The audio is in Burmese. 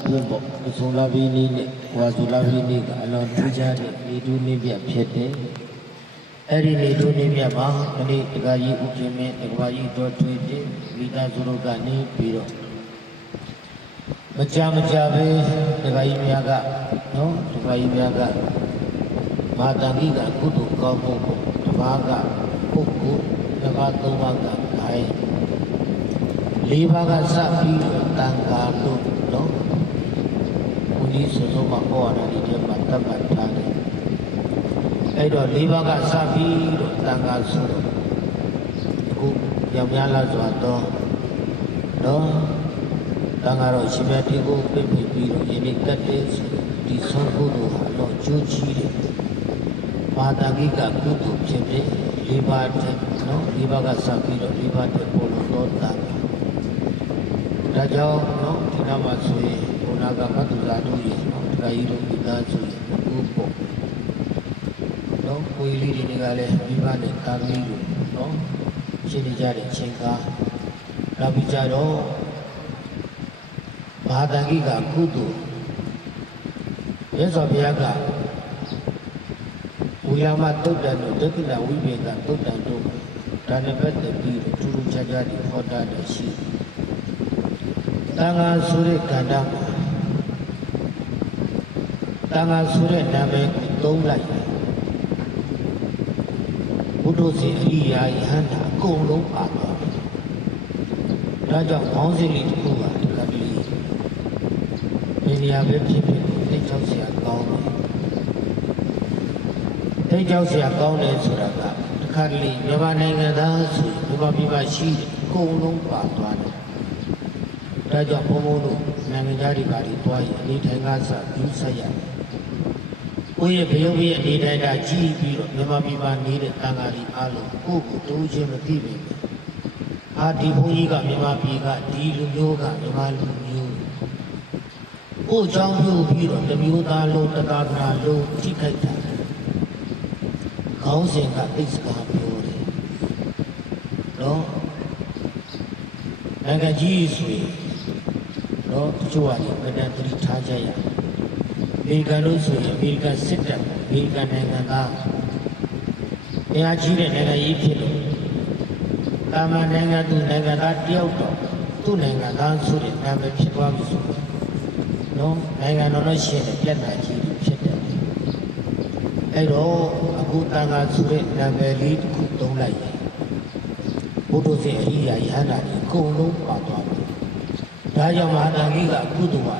ဖြစ်ပေါ့ဆိုလာဘီနီနဲ့ဝါဆိုလာဘီနီကအလွန်ထူးခြားတဲ့နေတူးနေပြဖြစ်တယ်။အဲ့ဒီနေတူးနေပြမှာဒီနေ့တက္ကရာကြီးဥပ္ပမင်းတက္ကရာကြီးတော်ထွေတဲ့မိသားစုတို့ကနေပြီးတော့မကြပဲတက္ကရာကြီးများကနော်တက္ကရာကြီးများကမာတန်ကြီးကကုသိုလ်ကောင်းဖို့တပါးကပုဂ္ဂိုလ်တပါးသုံးပါးကခိုင်းလေးပါးကစပြီးတန်ခါလို့နော်ဒီစုစုမှာဟောရတဲ့ဒီထဲမှာတတ်မှတ်ထားတယ်။အဲ့တော့၄ပါးကစပြီးတော့တန်ခါဆိုတော့အခုရောင်များလာစွာတော့နော်တန်ခါတော့ရှင်မြတ်ဒီကိုပြည့်ပြီးတော့ယနေ့ကတ်တဲ့ဒီဆုံးကုသိုလ်ဟာတော့ကျိုးကြီးတယ်။မာတာကိကကုသိုလ်ဖြစ်တဲ့၄ပါးတဲ့နော်၄ပါးကစပြီးတော့၄ပါးတဲ့ပေါ်လို့တော့တန်ခါဒါကြောင့်နော်ဒီနာမှာဆိုရင်နာကမတူလာတို့ရေနော်တခါကြီးတို့ဒီသားဆိုရင်ဘူးပေါ့နော်ကိုယ်လေးတွေကလည်းမိဘနဲ့တာကလေးတို့နော်ရှင်းနေကြတဲ့ချိန်ကားနောက်ပြီးကြတော့မဟာတန်ကြီးကကုသိုလ်မြတ်စွာဘုရားကဝိယာမတုတ်တန်တို့ဒုက္ခနာဝိပေကတုတ်တန်တို့ဒါနဲ့ပတ်သက်ပြီးထူးထူးခြားခြားဒီဟောတာတွေရှိတန်ခါဆိုတဲ့ကန္တာမှာတန်ခါဆိုတဲ့နာမည်ကိုသုံးလိုက်ဘုဒ္ဓဇင်အရိယာယဟန္တာအကုန်လုံးပါတော့ဒါကြောင့်ခေါင်းစဉ်လေးတစ်ခုပါဒီကလေးဒီနေရာပဲဖြစ်ဖြစ်သိကြောက်စရာကောင်းတယ်သိကြောက်စရာကောင်းတယ်ဆိုတာကတစ်ခါတလေမြန်မာနိုင်ငံသားဆိုမြန်မာပြည်မှာရှိတယ်အကုန်လုံးပါသွားတယ်ဒါကြောင့်ဘုံဘုံတို့နိုင်ငံသားတွေပါပြီးတွားရင်အနေထိုင်ကားစပြီးဆက်ရတယ်ကိုယ့်ရဲ့ဘယုံရဲ့အနေထိုင်တာကြည့်ပြီးတော့မြန်မာပြည်မှာနေတဲ့တန်ခါးကြီးအားလုံးကိုယ့်ကိုတိုးချင်းမသိဘူးအာဒီဘုန်းကြီးကမြန်မာပြည်ကဒီလူမျိုးကမြန်မာလူမျိုးကိုယ့်ကြောင့်ပြုပြီးတော့တမျိုးသားလုံးတကားနာလုံးထိခိုက်တာခေါင်းစဉ်ကသိစကားပြောတယ်နော်နိုင်ငံကြီးဆိုရင်တော့တချို့ဟာဒီမတန်တတိထားကြရအမေရိကန်လို့ဆိုရင်အမေရိကန်စစ်တပ်အမေရိကန်နိုင်ငံသားတရားကြီးတဲ့နိုင်ငံကြီးဖြစ်လို့တာမန်နိုင်ငံသူနိုင်ငံသားတယောက်တော့သူ့နိုင်ငံသားဆိုတဲ့နာမည်ဖြစ်သွားပြီဆိုနော်နိုင်ငံတော်နဲ့ရှင်းတဲ့ပြဿနာကြီးဖြစ်တယ်အဲ့တော့အခုတန်ခါဆိုတဲ့နာမည်လေးတစ်ခုသုံးလိုက်ရင်ဘုဒ္ဓဇင်အရိယာယဟန္တာကြီးအကုန်လုံးပါသွားတယ်ဒါကြောင့်မဟာတန်ကြီးကကုသိုလ်မှာ